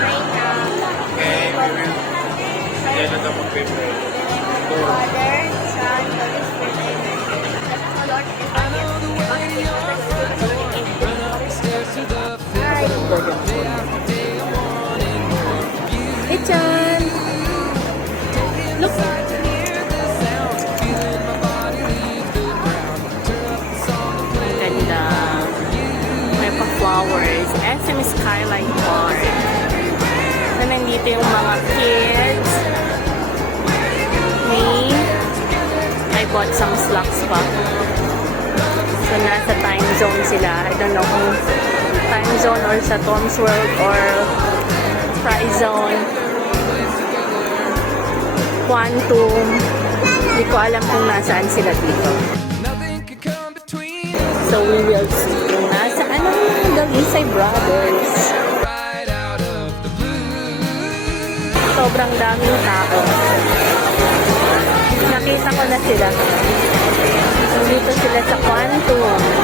right now. Okay, we will. Yan na daw mag-prepare. Father, Son, Holy Spirit, Amen. That's the Lord is our Hi. Hey, Chan! Look! Ang ganda. May pa-flowers. SM Skyline Park. So, nandito yung mga kids. Me. I bought some slacks pa. So, nasa time zone sila. I don't know kung time zone or sa Tom's World or Fry Zone. Quantum. Hindi ko alam kung nasaan sila dito. So, we will see kung nasaan ang the Lisay Brothers. Sobrang daming tao. Nakita ko na sila. Dito sila sa Quantum.